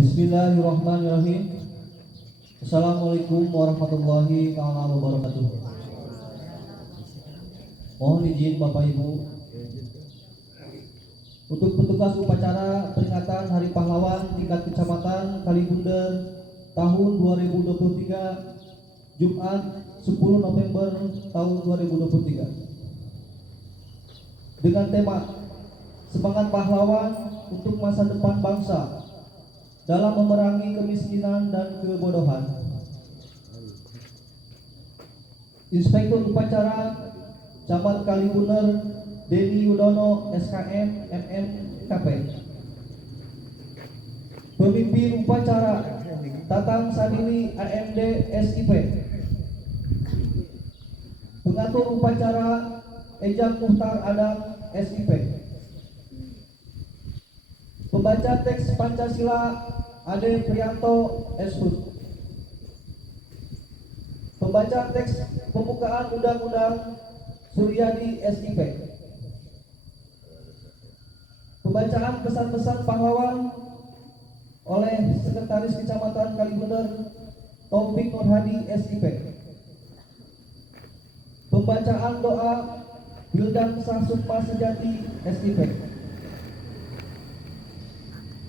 Bismillahirrahmanirrahim. Assalamualaikum warahmatullahi wabarakatuh. Mohon izin Bapak Ibu, untuk petugas upacara peringatan Hari Pahlawan tingkat Kecamatan Kalibunder tahun 2023, Jumat 10 November tahun 2023, dengan tema Semangat Pahlawan untuk Masa Depan Bangsa dalam memerangi kemiskinan dan kebodohan. Inspektur Upacara Camat Kalibunder Dedi Yudono SKM MMKP. Pemimpin Upacara Tatang Sadili AMD SIP. Pengatur Upacara Ejak Muhtar Adam SIP. Pembaca teks Pancasila Ade Prianto SHUT. Pembaca teks pembukaan Undang-Undang Suryadi SIP. Pembacaan pesan-pesan pahlawan oleh Sekretaris Kecamatan Kalibunder Taufik Nurhadi SIP. Pembacaan doa Wildan Sasukma Sejati SIP.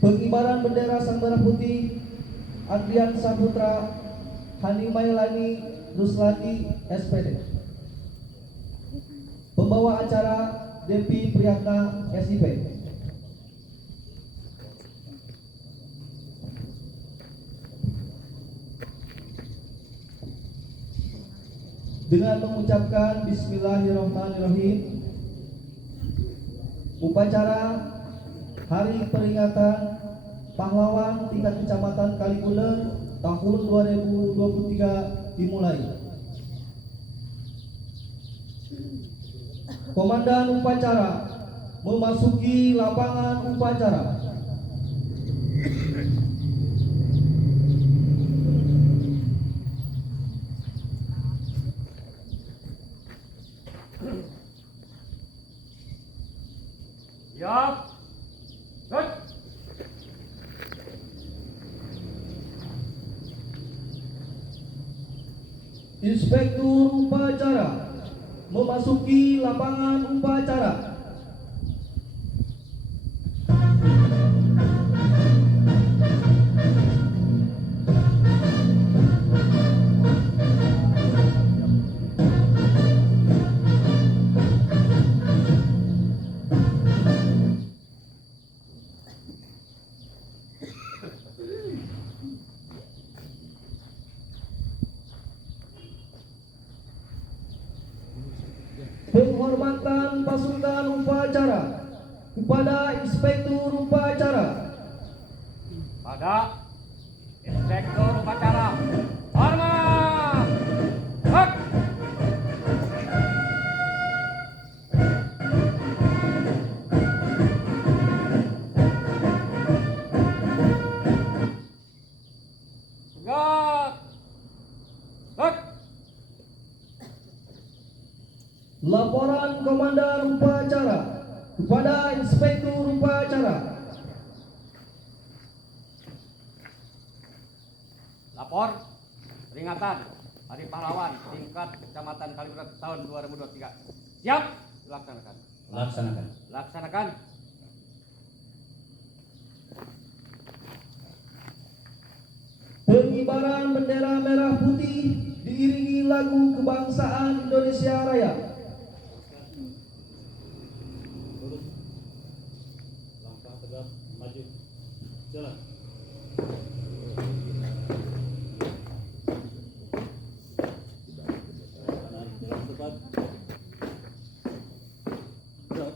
Pengibaran bendera Sang Merah Putih Adrian Saputra Hani Mailani Rusladi SPD. Pembawa acara Depi Priyatna SIP. Dengan mengucapkan Bismillahirrahmanirrahim, upacara Hari Peringatan Pahlawan tingkat Kecamatan Kalibunder tahun 2023 dimulai. Komandan upacara memasuki lapangan upacara. Siap. Set. Inspektur upacara memasuki lapangan upacara. Penghormatan pasukan upacara kepada Inspektur Upacara. Pada Inspektur Upacara. Hormat. Hak. Tegak. Hak. Laporan Komandan Upacara kepada Inspektur Upacara. Lapor peringatan Hari Pahlawan tingkat Kecamatan Kalibunder tahun 2023. Siap. Laksanakan. Laksanakan. Laksanakan. Pengibaran bendera merah putih diiringi lagu kebangsaan Indonesia Raya. Langkah tegap maju. Jalan. Kanan jalan tepat. Gerak.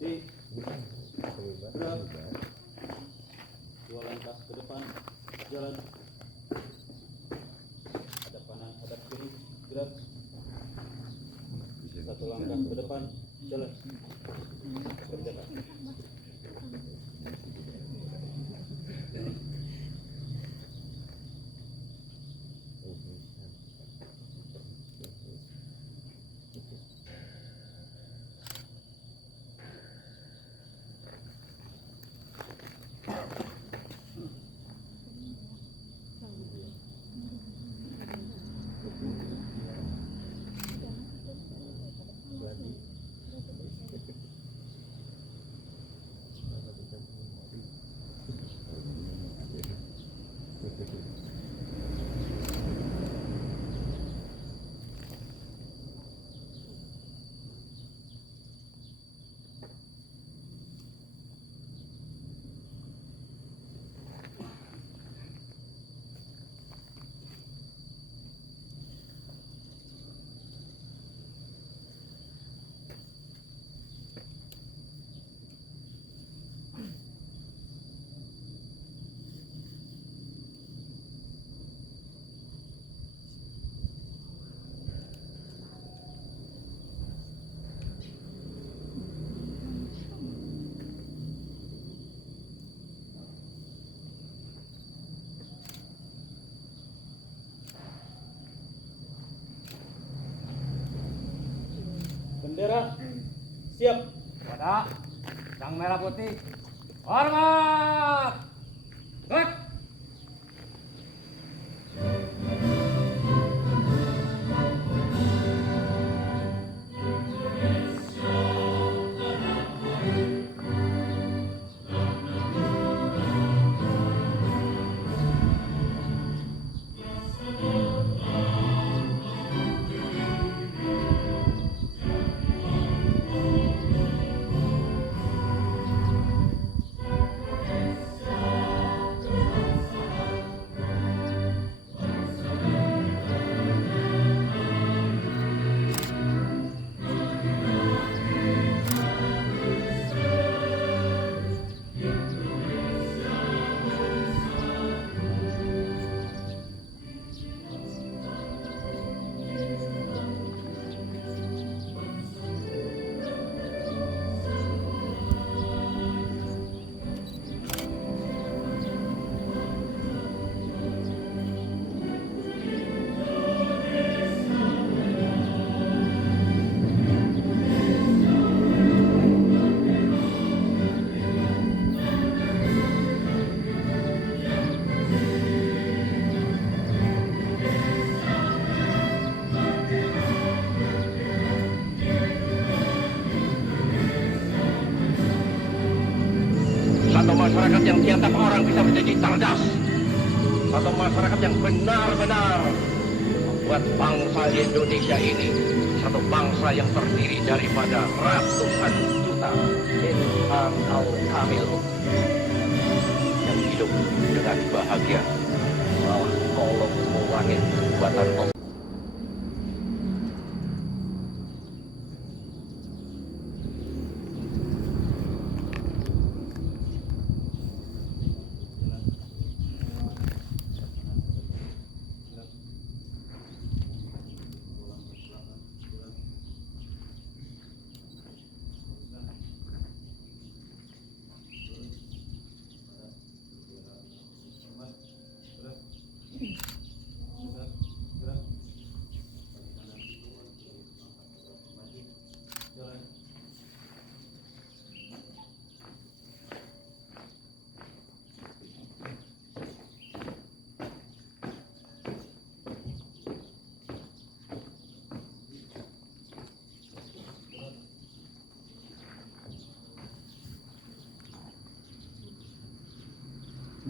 Gerak. Dua langkah ke depan. Jalan. Hadap kanan, hadap kiri. Gerak. Satu langkah ke depan. Jalan. Berjalan. Bendera siap. Pada sang merah putih. Hormat. Gerak. Satu masyarakat yang tiap orang bisa menjadi cerdas. Satu masyarakat yang benar-benar membuat bangsa Indonesia ini satu bangsa yang terdiri daripada ratusan juta insan al-kamil yang hidup dengan bahagia bawah kolong langit buatan Allah.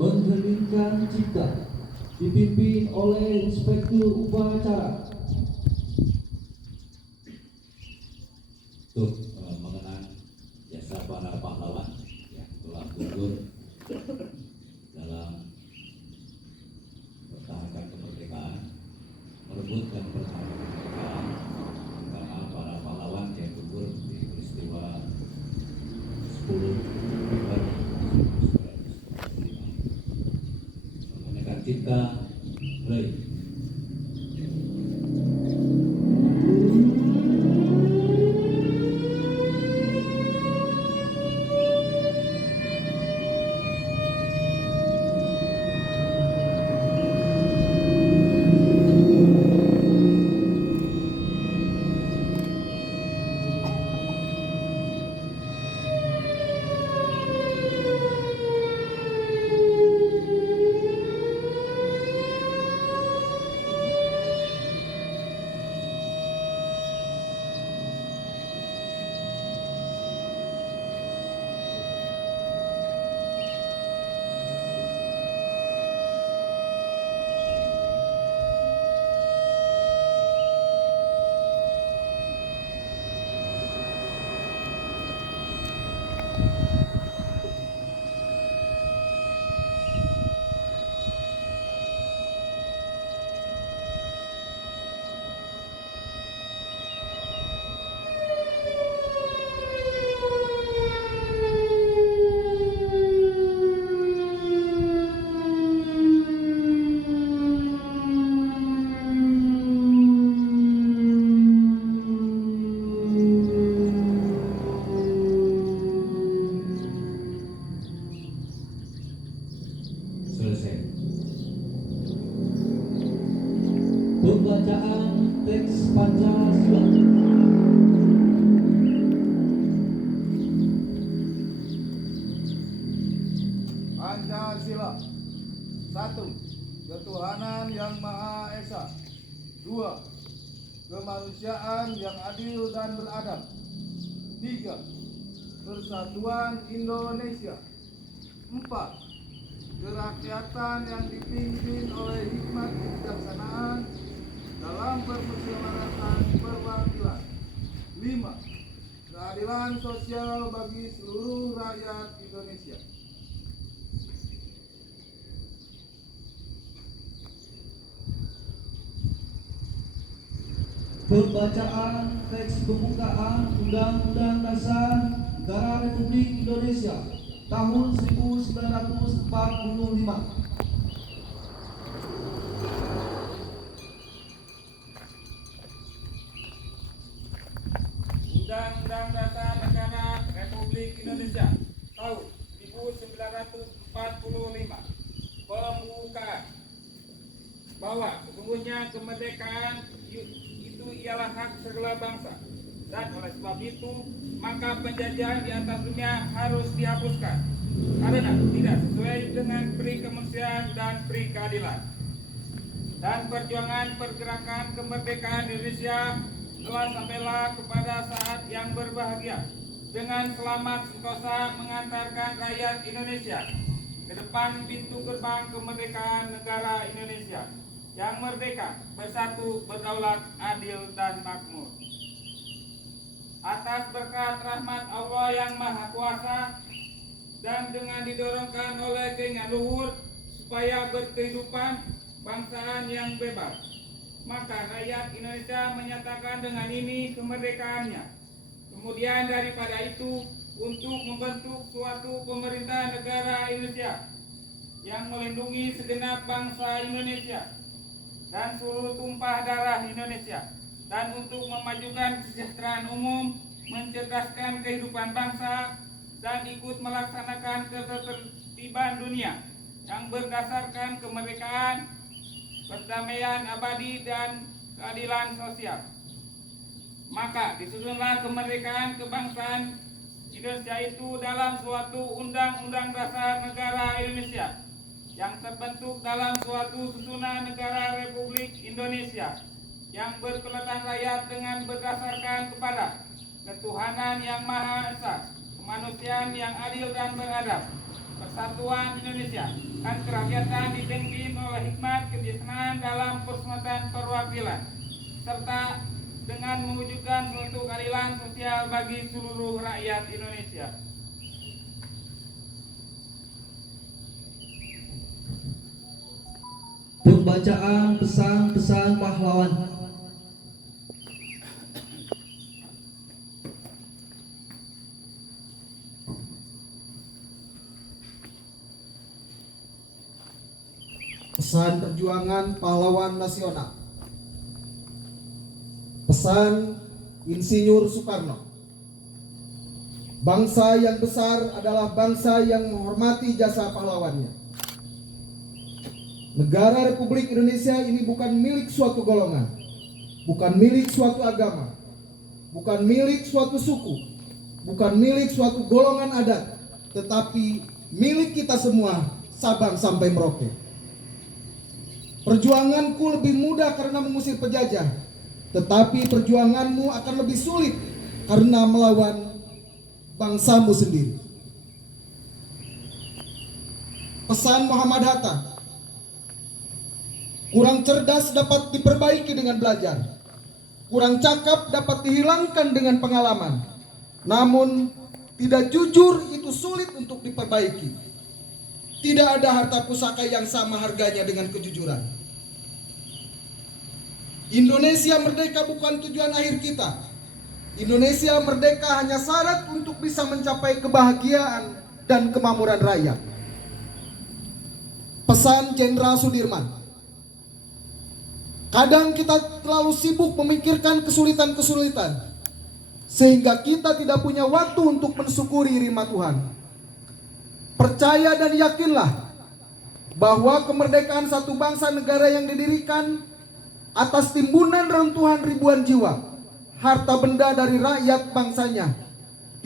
Mengheningkan cipta dipimpin oleh Inspektur Upacara. Untuk mengenang jasa para pahlawan yang telah gugur dalam pertahankan kemerdekaan, merebutkan pertahanan kemerdekaan, karena para pahlawan yang gugur di peristiwa 10 November 1945. Mengenangkan cipta Ray. Selesai. Pembacaan teks Pancasila. adil dan beradab. 3. Persatuan Indonesia. 4. Kerakyatan yang dipimpin oleh hikmat kebijaksanaan dalam permusyawaratan perwakilan. 5. Keadilan sosial bagi seluruh rakyat Indonesia. Pembacaan teks pembukaan Undang-Undang Dasar Negara Republik Indonesia tahun 1945. Undang-Undang Dasar Negara Republik Indonesia tahun 1945. Pembukaan. Bahwa sesungguhnya kemerdekaan itu ialah hak segala bangsa, dan oleh sebab itu maka penjajahan di atas dunia harus dihapuskan karena tidak sesuai dengan peri kemanusiaan dan peri keadilan. Dan perjuangan pergerakan kemerdekaan Indonesia telah sampailah kepada saat yang berbahagia dengan selamat sentosa mengantarkan rakyat Indonesia ke depan pintu gerbang kemerdekaan negara Indonesia yang merdeka, bersatu, berdaulat, adil, dan makmur. Atas berkat rahmat Allah yang Maha Kuasa dan dengan didorongkan oleh keinginan luhur supaya berkehidupan bangsaan yang bebas, maka rakyat Indonesia menyatakan dengan ini kemerdekaannya. Kemudian daripada itu, untuk membentuk suatu pemerintah negara Indonesia yang melindungi segenap bangsa Indonesia dan seluruh tumpah darah Indonesia, dan untuk memajukan kesejahteraan umum, mencerdaskan kehidupan bangsa, dan ikut melaksanakan ketertiban dunia yang berdasarkan kemerdekaan, perdamaian abadi, dan keadilan sosial. Maka disusunlah kemerdekaan kebangsaan Indonesia itu dalam suatu Undang-Undang Dasar Negara Indonesia yang terbentuk dalam suatu susunan negara Republik Indonesia yang berkeletakan rakyat dengan berdasarkan kepada ketuhanan yang Maha Esa, kemanusiaan yang adil dan beradab, persatuan Indonesia, dan kerakyatan dipimpin oleh hikmat kebijaksanaan dalam permusyawaratan perwakilan, serta dengan mewujudkan suatu keadilan sosial bagi seluruh rakyat Indonesia. Pembacaan pesan-pesan pahlawan. Pesan perjuangan pahlawan nasional. Pesan Insinyur Soekarno. Bangsa yang besar adalah bangsa yang menghormati jasa pahlawannya. Negara Republik Indonesia ini bukan milik suatu golongan, bukan milik suatu agama, bukan milik suatu suku, bukan milik suatu golongan adat, tetapi milik kita semua, Sabang sampai Merauke. Perjuanganku lebih mudah karena mengusir penjajah, tetapi perjuanganmu akan lebih sulit karena melawan bangsamu sendiri. Pesan Muhammad Hatta. Kurang cerdas dapat diperbaiki dengan belajar. Kurang cakap dapat dihilangkan dengan pengalaman. Namun, tidak jujur itu sulit untuk diperbaiki. Tidak ada harta pusaka yang sama harganya dengan kejujuran. Indonesia merdeka bukan tujuan akhir kita. Indonesia merdeka hanya syarat untuk bisa mencapai kebahagiaan dan kemakmuran rakyat. Pesan Jenderal Sudirman. Kadang kita terlalu sibuk memikirkan kesulitan-kesulitan sehingga kita tidak punya waktu untuk mensyukuri nikmat Tuhan. Percaya dan yakinlah bahwa kemerdekaan satu bangsa negara yang didirikan atas timbunan reruntuhan ribuan jiwa, harta benda dari rakyat bangsanya,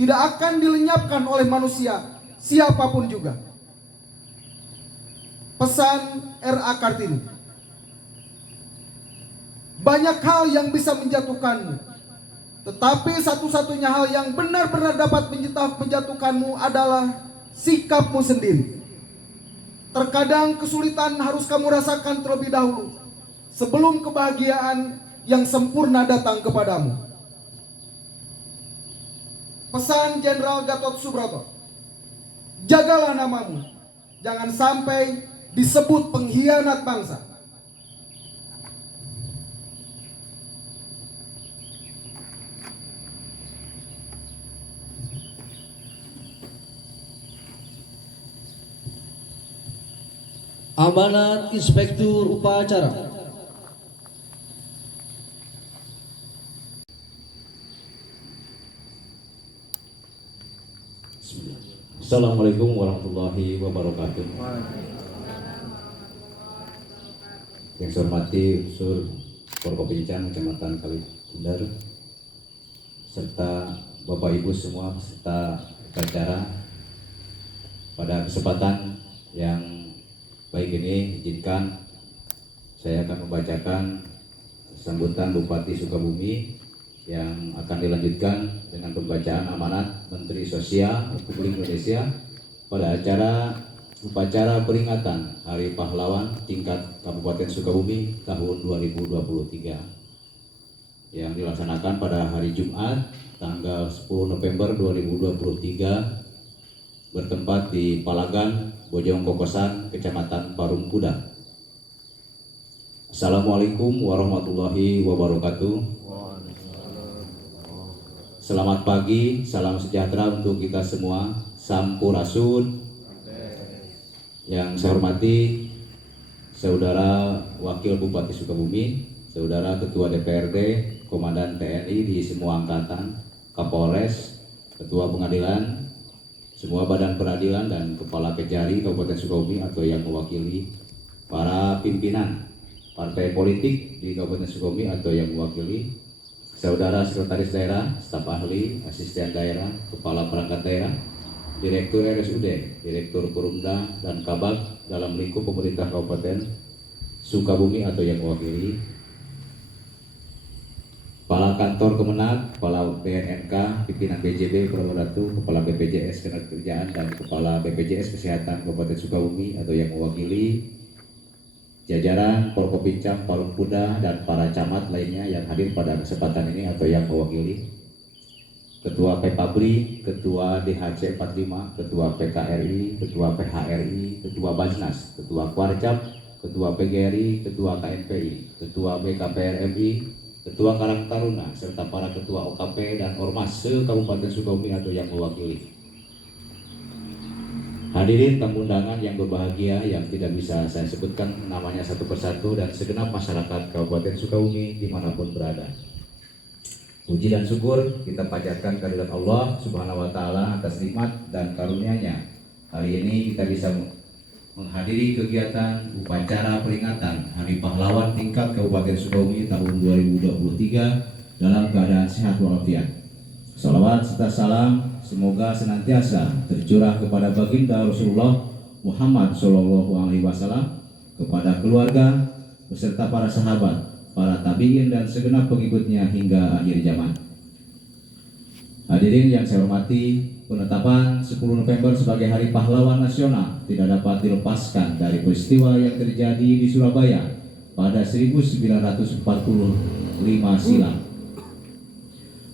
tidak akan dilenyapkan oleh manusia siapapun juga. Pesan R.A. Kartini. Banyak hal yang bisa menjatuhkanmu, Tetapi satu-satunya hal yang benar-benar dapat menjatuhkanmu adalah sikapmu sendiri. Terkadang kesulitan harus kamu rasakan terlebih dahulu sebelum kebahagiaan yang sempurna datang kepadamu. Pesan Jenderal Gatot Subroto, jagalah namamu, jangan sampai disebut pengkhianat bangsa. Amanat Inspektur Upacara. Assalamualaikum warahmatullahi wabarakatuh. Yang saya hormati unsur Forkopincam Kecamatan Kalikundar, serta Bapak Ibu semua peserta upacara, pada kesempatan yang baik ini izinkan saya akan membacakan sambutan Bupati Sukabumi yang akan dilanjutkan dengan pembacaan amanat Menteri Sosial Republik Indonesia pada upacara peringatan Hari Pahlawan tingkat Kabupaten Sukabumi tahun 2023 yang dilaksanakan pada hari Jumat tanggal 10 November 2023 bertempat di Palagan, Bojong Kokosan, Kecamatan Parung Kuda. Assalamualaikum warahmatullahi wabarakatuh. Selamat pagi, salam sejahtera untuk kita semua. Sampurasun. Yang saya hormati Saudara Wakil Bupati Sukabumi, Saudara Ketua DPRD, Komandan TNI di semua angkatan, Kapolres, Ketua Pengadilan, semua badan peradilan dan Kepala Kejari Kabupaten Sukabumi atau yang mewakili, para pimpinan partai politik di Kabupaten Sukabumi atau yang mewakili, Saudara Sekretaris Daerah, Staf Ahli, Asisten Daerah, Kepala Perangkat Daerah, Direktur RSUD, Direktur Perumda dan Kabag dalam lingkup pemerintah Kabupaten Sukabumi atau yang mewakili, Kepala Kantor Kemenag, Kepala BNNK, Pimpinan BJB Purwokerto, Kepala BPJS Ketenagakerjaan dan Kepala BPJS Kesehatan Kabupaten Sukabumi atau yang mewakili, jajaran Forkopincam Parung Kuda dan para camat lainnya yang hadir pada kesempatan ini atau yang mewakili, Ketua PPABRI, Ketua DHC 45, Ketua PKRI, Ketua PHRI, Ketua Basnas, Ketua Kwarcap, Ketua PGRI, Ketua KNPI, Ketua BKPRMI, Ketua Karang Taruna, serta para Ketua OKP dan Ormas se-Kabupaten Sukabumi atau yang mewakili. Hadirin tamu undangan yang berbahagia yang tidak bisa saya sebutkan namanya satu persatu dan segenap masyarakat Kabupaten Sukabumi dimanapun berada. Puji dan syukur kita panjatkan kehadirat Allah Subhanahu wa Ta'ala atas nikmat dan karunia-Nya. Hari ini kita bisa menghadiri kegiatan upacara peringatan Hari Pahlawan tingkat Kabupaten Sukabumi tahun 2023 dalam keadaan sehat walafiat. Salawat serta salam semoga senantiasa tercurah kepada baginda Rasulullah Muhammad SAW, kepada keluarga beserta para sahabat, para tabi'in dan segenap pengikutnya hingga akhir zaman. Hadirin yang saya hormati, penetapan 10 November sebagai Hari Pahlawan Nasional tidak dapat dilepaskan dari peristiwa yang terjadi di Surabaya pada 1945 silam.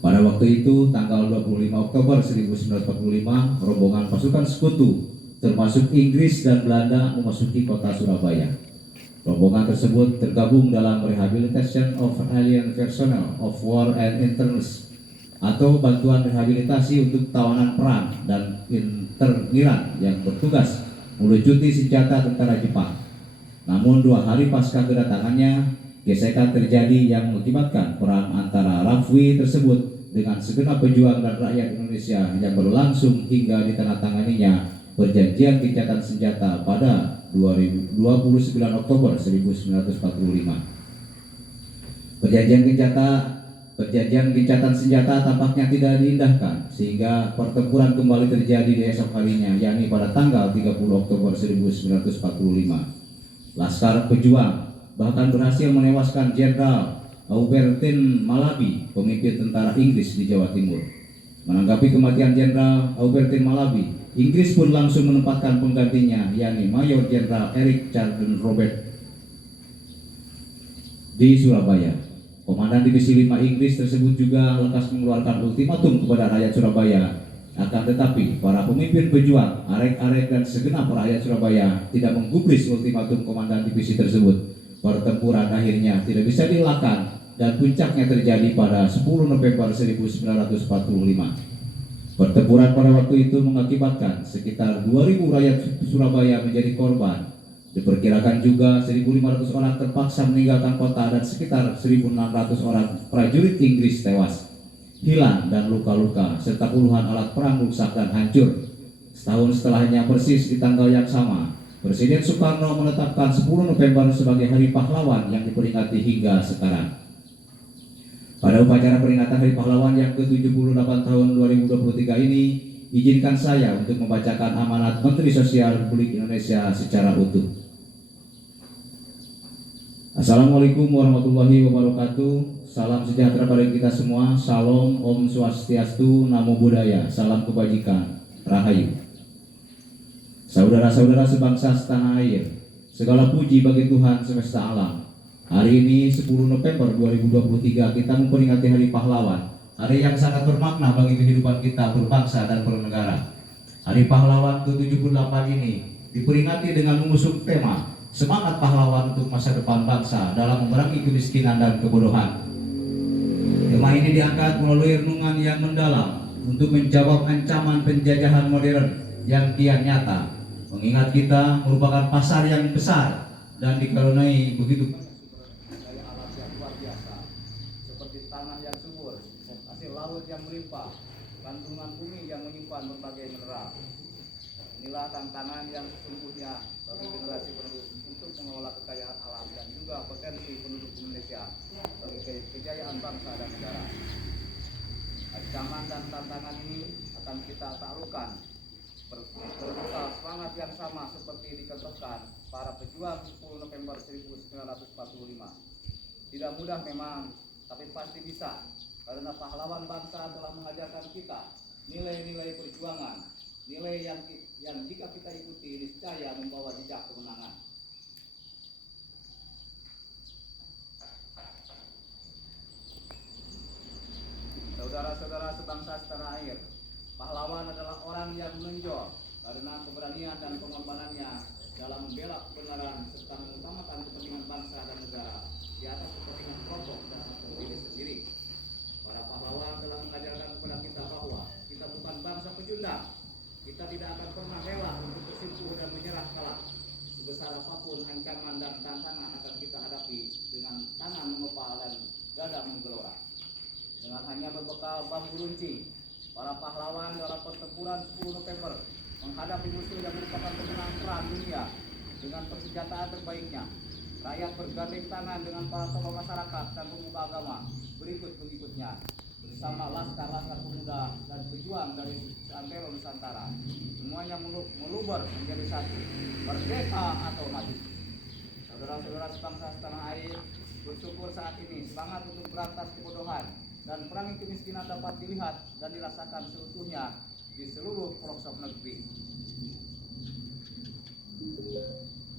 Pada waktu itu, tanggal 25 Oktober 1945, rombongan pasukan sekutu termasuk Inggris dan Belanda memasuki kota Surabaya. Rombongan tersebut tergabung dalam Rehabilitation of Alien Personnel of War and Interns atau bantuan rehabilitasi untuk tawanan perang dan interniran yang bertugas melucuti senjata tentara Jepang. Namun 2 hari pasca kedatangannya, gesekan terjadi yang mengakibatkan perang antara Rafwi tersebut dengan segenap pejuang dan rakyat Indonesia yang berlangsung hingga ditandatanganinya perjanjian gencatan senjata pada 29 Oktober 1945. Perjanjian gencatan senjata tampaknya tidak diindahkan sehingga pertempuran kembali terjadi di esok harinya, yakni pada tanggal 30 Oktober 1945. Laskar pejuang bahkan berhasil menewaskan Jenderal Aubertin Malabi, pemimpin tentara Inggris di Jawa Timur. Menanggapi kematian Jenderal Aubertin Malabi, Inggris pun langsung menempatkan penggantinya, yakni Mayor Jenderal Eric Chardon Robert di Surabaya. Komandan Divisi 5 Inggris tersebut juga lekas mengeluarkan ultimatum kepada rakyat Surabaya. Akan tetapi, para pemimpin pejuang, arek-arek dan segenap rakyat Surabaya tidak menggubris ultimatum komandan divisi tersebut. Pertempuran akhirnya tidak bisa dielakkan dan puncaknya terjadi pada 10 November 1945. Pertempuran pada waktu itu mengakibatkan sekitar 2.000 rakyat Surabaya menjadi korban. Diperkirakan juga 1.500 orang terpaksa meninggalkan kota dan sekitar 1.600 orang prajurit Inggris tewas, hilang dan luka-luka, serta puluhan alat perang rusak dan hancur. Setahun setelahnya, persis di tanggal yang sama, Presiden Soekarno menetapkan 10 November sebagai Hari Pahlawan yang diperingati hingga sekarang. Pada upacara peringatan Hari Pahlawan yang ke-78 tahun 2023 ini, izinkan saya untuk membacakan amanat Menteri Sosial Republik Indonesia secara utuh. Assalamualaikum warahmatullahi wabarakatuh. Salam sejahtera pada kita semua. Salam, Om Swastiastu, Namo Buddhaya. Salam kebajikan, Rahayu. Saudara-saudara sebangsa setanah air, segala puji bagi Tuhan semesta alam. Hari ini 10 November 2023 kita memperingati Hari Pahlawan, hari yang sangat bermakna bagi kehidupan kita berbangsa dan bernegara. Hari Pahlawan ke-78 ini diperingati dengan mengusung tema Semangat Pahlawan untuk Masa Depan Bangsa dalam memerangi kemiskinan dan kebodohan. Tema ini diangkat melalui renungan yang mendalam untuk menjawab ancaman penjajahan modern yang kian nyata, mengingat kita merupakan pasar yang besar dan dikaruniai begitu daya alam yang luar biasa, seperti tanah yang subur, hasil laut yang melimpah, kandungan bumi yang menyimpan berbagai mineral. Inilah tantangan yang sesungguhnya bagi generasi penerus untuk mengelola kekayaan alam dan juga potensi penduduk Indonesia bagi kejayaan bangsa dan negara. Ancaman dan tantangan ini akan kita taklukkan berbekal semangat yang sama seperti dicontohkan para pejuang 10 November 1945. Tidak mudah memang, tapi pasti bisa, karena pahlawan bangsa telah mengajarkan kita nilai-nilai perjuangan, nilai yang jika kita ikuti niscaya membawa jejak kemenangan. Saudara-saudara sebangsa setanah air, pahlawan adalah orang yang menonjol karena keberanian dan pengorbanannya dalam membela kebenaran serta mengutamakan kepentingan bangsa dan negara di atas kepentingan kelompok dan diri sendiri. Para pahlawan telah mengajarkan kepada kita bahwa kita bukan bangsa pecundang. Kita tidak akan pernah rela untuk tersimpul dan menyerah kalah. Sebesar apapun ancaman dan tantangan akan kita hadapi dengan tangan mengepal dan dada menggelora. Dengan hanya berbekal bambu runcing, para pahlawan dalam pertempuran 10 November menghadapi musuh yang merupakan pemenang perang dunia dengan persenjataan terbaiknya. Rakyat bergandeng tangan dengan para tokoh masyarakat dan pemuka agama berikut pengikutnya bersama laskar-laskar pemuda dan pejuang dari seantero Nusantara. Semuanya meluber menjadi satu, merdeka atau mati. Saudara-saudara sebangsa setanah air, bersyukur saat ini semangat untuk berantas kebodohan dan perangi kemiskinan dapat dilihat dan dirasakan seutuhnya di seluruh pelosok negeri.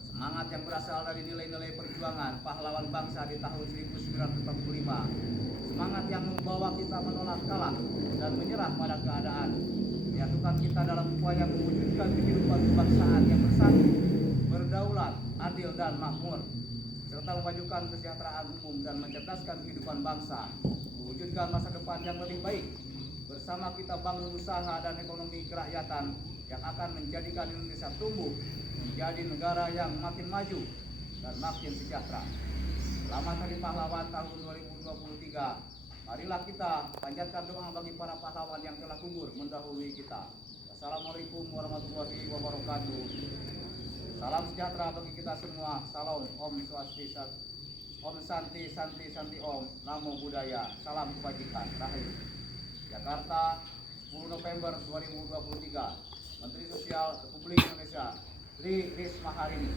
Semangat yang berasal dari nilai-nilai perjuangan pahlawan bangsa di tahun 1945, semangat yang membawa kita menolak kalah dan menyerah pada keadaan, menyatukan kita dalam upaya mewujudkan kehidupan kebangsaan yang bersatu, berdaulat, adil dan makmur, serta memajukan kesejahteraan umum dan mencerdaskan kehidupan bangsa, mewujudkan masa depan yang lebih baik. Bersama kita bangun usaha dan ekonomi kerakyatan yang akan menjadikan Indonesia tumbuh menjadi negara yang makin maju dan makin sejahtera. Selamat Hari Pahlawan tahun 2023. Marilah kita panjatkan doa bagi para pahlawan yang telah gugur mendahului kita. Wassalamualaikum warahmatullahi wabarakatuh. Salam sejahtera bagi kita semua. Salam Om Swastiastu, Om Santi Santi Santi Om, Namo Buddhaya. Salam kebajikan, Rahayu. Jakarta, 10 November 2023. Menteri Sosial Republik Indonesia, Tri Risma Harini.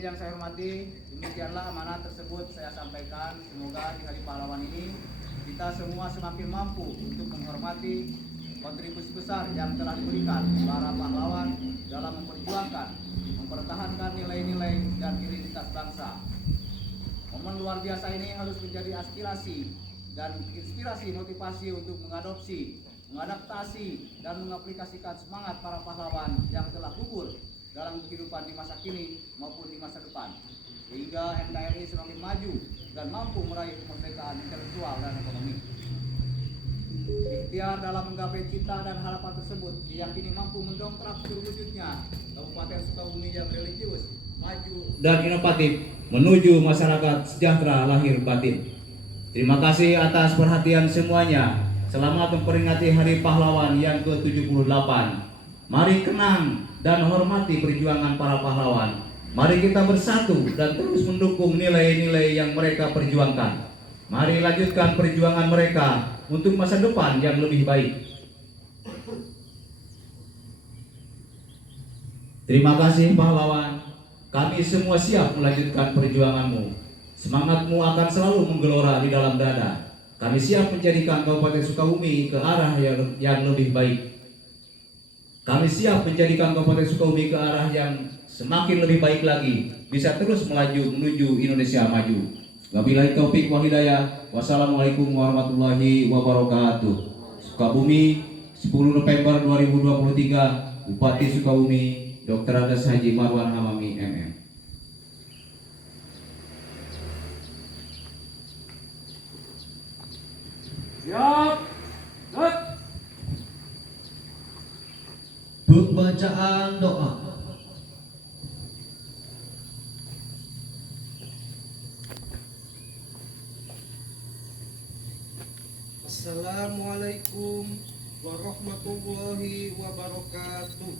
Hadirin yang saya hormati, demikianlah amanat tersebut saya sampaikan. Semoga di Hari Pahlawan ini kita semua semakin mampu untuk menghormati kontribusi besar yang telah diberikan para pahlawan dalam memperjuangkan, mempertahankan nilai-nilai dan identitas bangsa. Momen luar biasa ini harus menjadi aspirasi dan inspirasi motivasi untuk mengadopsi, mengadaptasi, dan mengaplikasikan semangat para pahlawan yang telah gugur dalam kehidupan di masa kini maupun di masa depan, sehingga NKRI semakin maju dan mampu meraih kemerdekaan intelektual dan ekonomi. Ikhtiar dalam menggapai cita dan harapan tersebut diyakini mampu mendongkrak terwujudnya Kabupaten Sukabumi yang religius, maju, dan inovatif menuju masyarakat sejahtera lahir batin. Terima kasih atas perhatian semuanya. Selamat memperingati Hari Pahlawan yang ke-78. Mari kenang dan hormati perjuangan para pahlawan. Mari kita bersatu dan terus mendukung nilai-nilai yang mereka perjuangkan. Mari lanjutkan perjuangan mereka untuk masa depan yang lebih baik. Terima kasih pahlawan. Kami semua siap melanjutkan perjuanganmu. Semangatmu akan selalu menggelora di dalam dada. Kami siap menjadikan Kabupaten Sukabumi ke arah yang lebih baik. Kami siap menjadikan Kabupaten Sukabumi ke arah yang semakin lebih baik lagi, bisa terus melaju menuju Indonesia maju. Wabillahi taufik wal hidayah. Wassalamualaikum warahmatullahi wabarakatuh. Sukabumi, 10 November 2023, Bupati Sukabumi, Dr. Andes Haji Marwan Hamami MM. Siap. Set. Pembacaan doa. Assalamualaikum warahmatullahi wabarakatuh.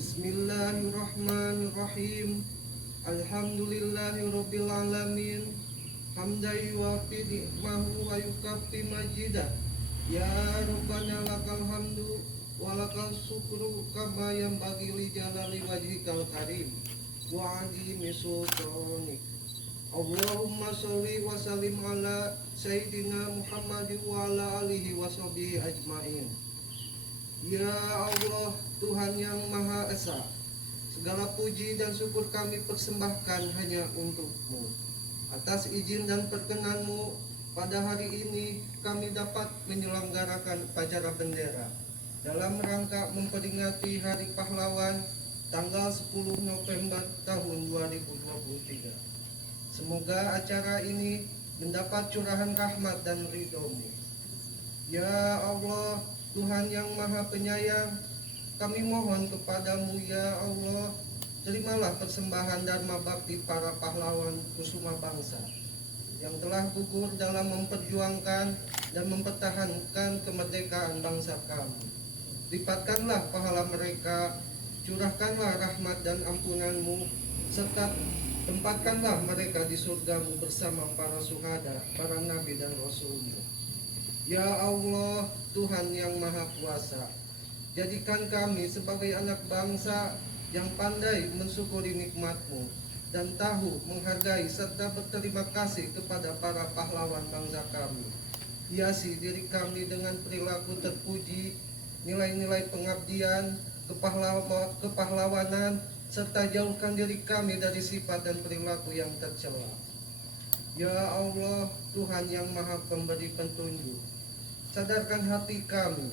Bismillahirrahmanirrahim. Alhamdulillahirabbil alamin. Hamdan yuwafi ni'mahu wa yukafi majidah. Ya Rabbana lakal hamdu wa lakal syukru kama yanbaghi li jalali wajhikal karim wa 'azimi sultanik. Allahumma sholli wa sallim ala sayyidina Muhammad wa ala alihi wa sahbihi ajmain. Ya Allah, Tuhan yang Maha Esa, segala puji dan syukur kami persembahkan hanya untuk-Mu. Atas izin dan perkenanmu, pada hari ini kami dapat menyelenggarakan upacara bendera dalam rangka memperingati Hari Pahlawan tanggal 10 November tahun 2023. Semoga acara ini mendapat curahan rahmat dan ridho-Mu. Ya Allah, Tuhan yang Maha Penyayang, kami mohon kepadamu ya Allah, terimalah persembahan dharma bakti para pahlawan kusuma bangsa yang telah gugur dalam memperjuangkan dan mempertahankan kemerdekaan bangsa kami. Lipatkanlah pahala mereka, curahkanlah rahmat dan ampunan-Mu, serta tempatkanlah mereka di surga-Mu bersama para syuhada, para nabi dan rasul-Mu. Ya Allah, Tuhan yang Maha Kuasa, jadikan kami sebagai anak bangsa yang pandai mensyukuri nikmat-Mu dan tahu menghargai serta berterima kasih kepada para pahlawan bangsa kami. Hiasi diri kami dengan perilaku terpuji, nilai-nilai pengabdian, kepahlawanan, serta jauhkan diri kami dari sifat dan perilaku yang tercela. Ya Allah, Tuhan yang Maha Pemberi Petunjuk, sadarkan hati kami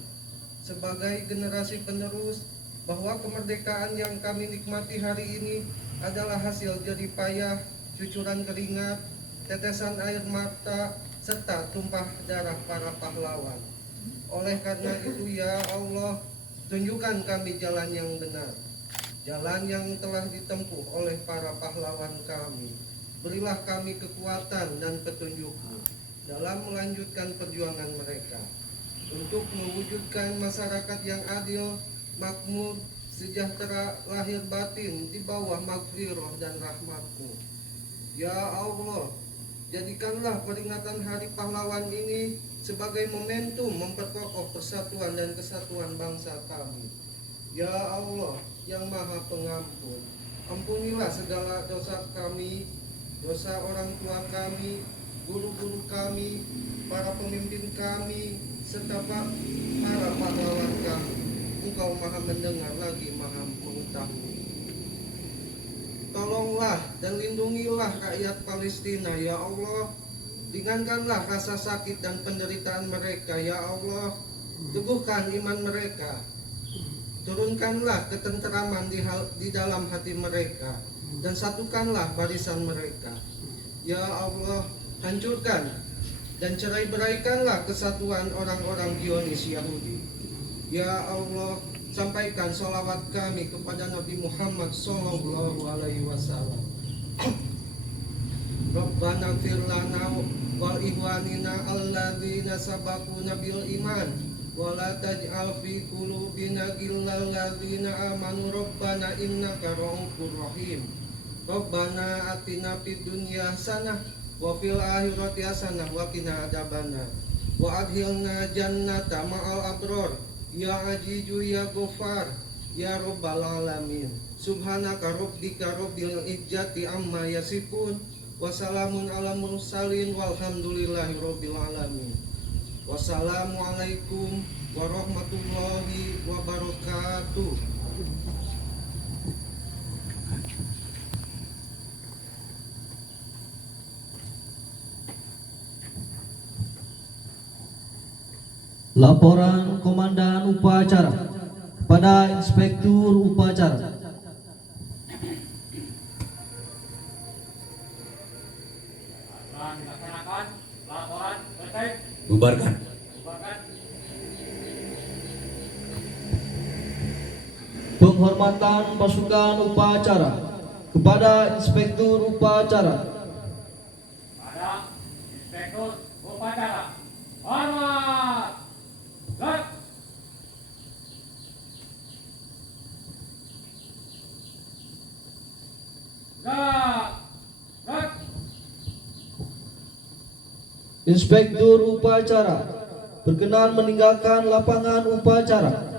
sebagai generasi penerus bahwa kemerdekaan yang kami nikmati hari ini adalah hasil jerih payah, cucuran keringat, tetesan air mata, serta tumpah darah para pahlawan. Oleh karena itu ya Allah, tunjukkan kami jalan yang benar, jalan yang telah ditempuh oleh para pahlawan kami. Berilah kami kekuatan dan petunjuk-Mu dalam melanjutkan perjuangan mereka untuk mewujudkan masyarakat yang adil, makmur, sejahtera lahir batin di bawah maghfirah dan rahmat-Mu. Ya Allah, jadikanlah peringatan Hari Pahlawan ini sebagai momentum memperkokoh persatuan dan kesatuan bangsa kami. Ya Allah yang Maha Pengampun, ampunilah segala dosa kami, dosa orang tua kami, guru-guru kami, para pemimpin kami, serta para pahlawan kami. Engkau Maha mendengar lagi Maha mengetahui. Tolonglah dan lindungilah rakyat Palestina, ya Allah. Ringankanlah rasa sakit dan penderitaan mereka, ya Allah. Teguhkan iman mereka. Turunkanlah ketenteraman di dalam hati mereka, dan satukanlah barisan mereka. Ya Allah, hancurkan dan cerai-beraikanlah kesatuan orang-orang Zionis Yahudi. Ya Allah, sampaikan sholawat kami kepada Nabi Muhammad Sallallahu Alaihi Wasallam. Rabbana fir lana wal ikhwanina alladzina sabaquna bil iman wa la taj'al fi qulubina ghillal ladzina amanu rabbana innaka ra'ufur rahim. Rabbana atina fid dunya hasanah wa fil akhirati hasanah wa qina adzabannar wa adkhilna jannata ma'al abrar ya azizu ya ghafar ya rabbal alamin. Subhanaka rabbika rabbil izzati amma yasifun wassalamun ala mursalin walhamdulillahi rabbil alamin. Wassalamualaikum warahmatullahi wabarakatuh. Laporan Komandan Upacara kepada Inspektur Upacara. Laksanakan laporan terkait. Bubarkan. Penghormatan pasukan upacara kepada Inspektur Upacara. Pada Inspektur Upacara. Hormat. Gerak. Gerak. Inspektur Upacara berkenan meninggalkan lapangan upacara.